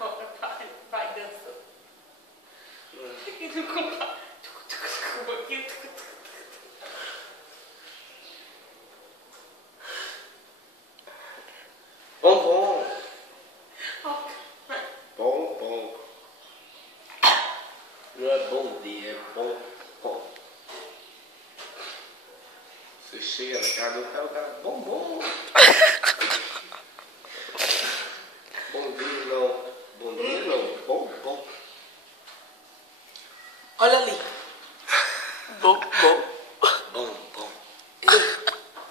Agora vai dançando. E tu compra. Bom. Bom. Não é bom dia, é bom. Você chega na casa do cara, bom. Bom dia não, bom. Olha ali. Bom.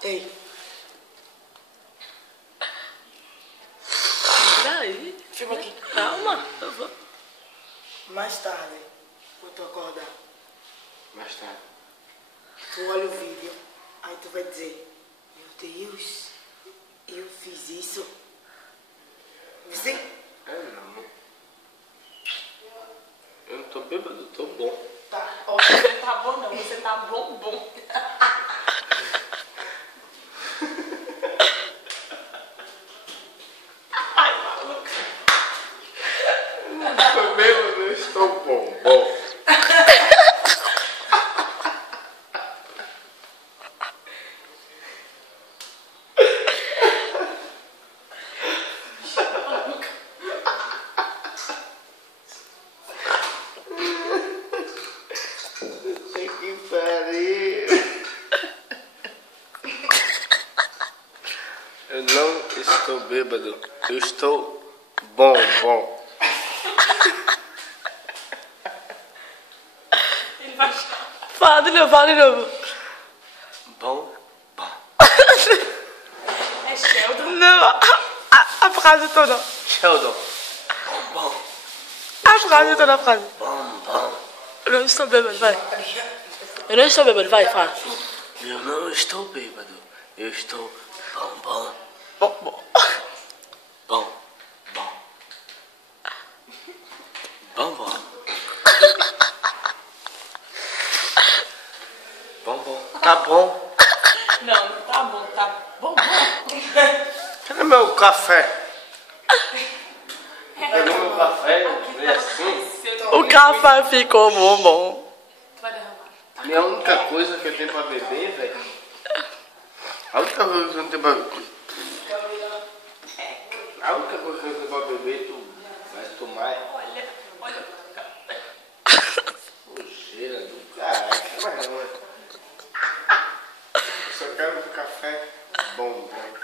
Ei. Peraí. Filma aqui. Calma. Eu vou. Mais tarde, quando tu acordar. Mais tarde. Tu olha o vídeo, aí tu vai dizer, meu Deus, eu fiz isso. Sim? Não. Eu não tô bêbado, tô bom. Tá. Você tá bom não, você tá bom. Ai, maluco. Eu não tô bêbado, eu estou bom. Que pariu. Eu não estou bêbado, eu estou bom. Ele vai... Fala de novo. Bom. É Sheldon? Não, a frase toda. Sheldon. Bom. A frase toda, a frase. Bom. Eu não estou bêbado, vai. Eu não estou bêbado, vai, fala. Eu não estou bêbado, eu estou bom. Bom. Tá bom. Não tá bom, tá bom. Cadê meu café? Cadê meu café? É assim? O café ficou bom. Tu vai derramar. Minha única coisa que eu tenho pra beber, velho. A única coisa que eu não tenho pra beber. A única coisa que eu tenho pra beber, tu vai tomar. Olha. Sujeira do caralho. Eu só quero um café bom, velho.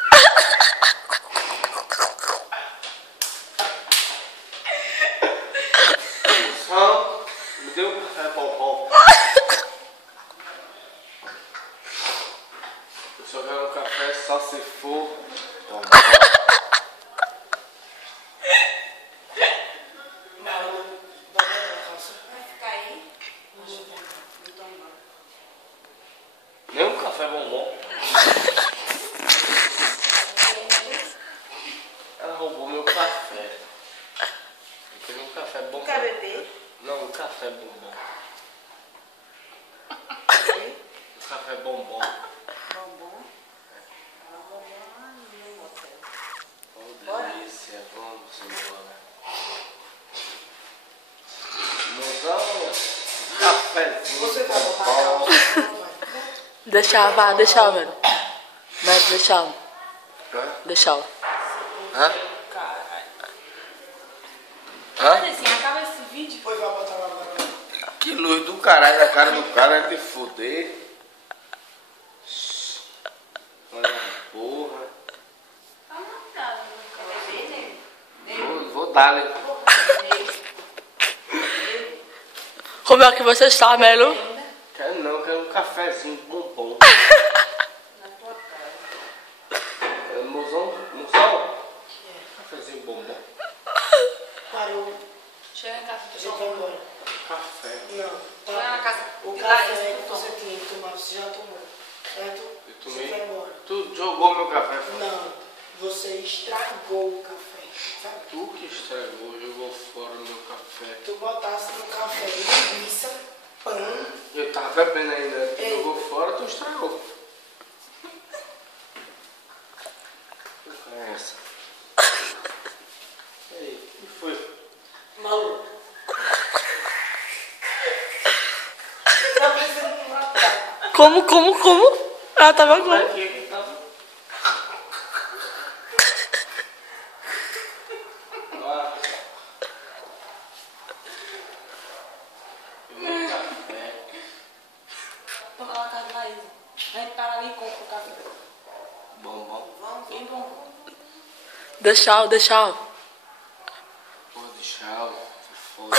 Só me dê um café bom. Eu só quero um café só se for bom. Vai ficar aí? Nem um café bombom. Ela roubou meu café. Eu queria um café bombom. Quer beber? Não, um café bombom. Um café bombom. Oh, delícia. Vamos embora. Mozão, cafezinho. Você vai botar a calça? Deixa, velho. Deixa ela. Hã? Mas assim, acaba esse vídeo. Depois vai botar lá agora. Que luz do caralho na cara do cara é de foder. Olha, porra. Vou dar, né? Como é que você está, Melo? Quero não, quero um cafezinho bombom. Mozão? Cafezinho bombom. Parou. Chega em casa, Já vai embora. Café. Não, Chega na casa. o café que você tinha que tomar, você já tomou. Certo? Eu Você tomei. vai embora. Tu jogou meu café? Não, você estragou o café. Sabe? Tu que estragou, jogou fora o meu café. Tu botasse no café linguiça, pão. Eu tava bebendo ainda. Tu Ei. jogou fora, tu estragou. É essa. Tá parecendo um macaco. Como? Ela tava como? Aqui que tava. Ó. Meu café. Vou lá na casa da Laísa. A gente para ali e compra o café. Bom. Vamos. Bem bom. Deixa. Pô, deixa. Se foda.